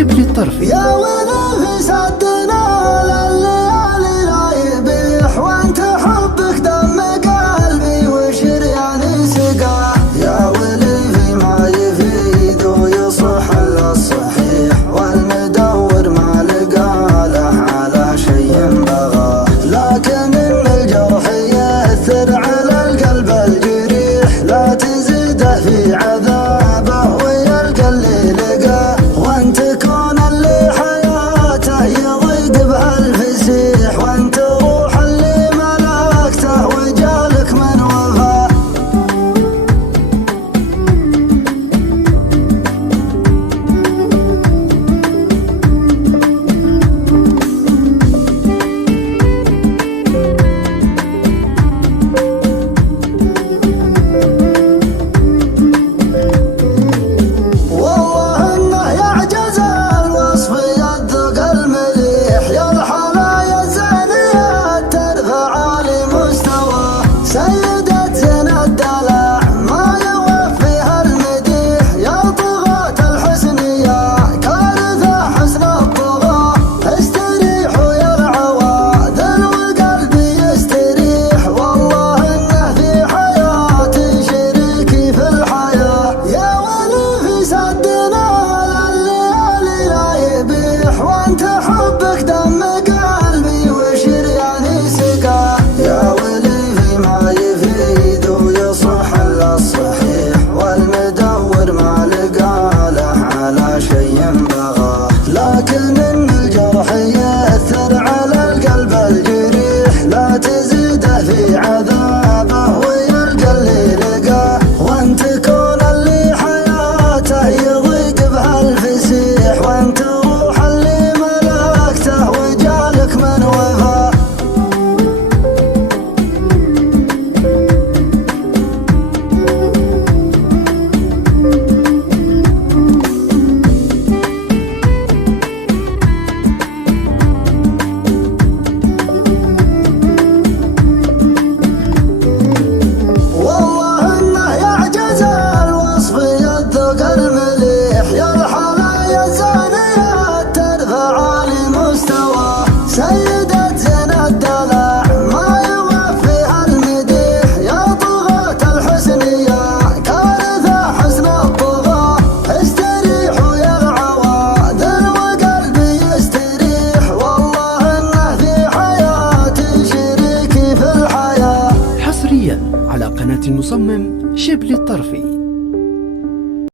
شبل الطرفي. يا ولد في سدنا لليالي لا يبيح، وانت حبك دم قلبي وشرياني سقاه. يا ولد في ما يفيد ويصح الا الصحيح، والمدور ما لقى له على شيء بغاه. لكن ان الجرح يأثر على القلب الجريح، لا تزيده في عذابه ويلقى اللي لقاه. وانت كون اللي حياته يضيق بهالفسيح، وانت روح اللي ملكته وجالك من وفاه. سيدة زين الدلع ما يوفيها المديح، يا طغاة الحسن يا كارثة حسن الطغاة. استريحوا يا العواذل وقلبي يستريح، والله انه في حياتي شريكي في الحياة. يا ولي في سدنا لليالي لا يبيح، وانت حبك دم قلبي وشرياني سقاه. يا ما يفيد ويصح الا الصحيح، والمدور ما لقى له على شيء بغاه. لكن ان الجرح يأثر على القلب الجريح، لا تزيده في عذابه ويلقى اللي لقاه. وانت كون اللي حياته يضيق بهالفسيح، وانت روح اللي ملكته وجالك من وفاه. سيدة زين الدلع ما يوفيها المديح، يا طغاة الحسن يا كارثة حسن الطغاة. استريحوا يا العواذل وقلبي يستريح، والله انه في حياتي شريكي في الحياة. حصريا على قناة المصمم شبل الطرفي.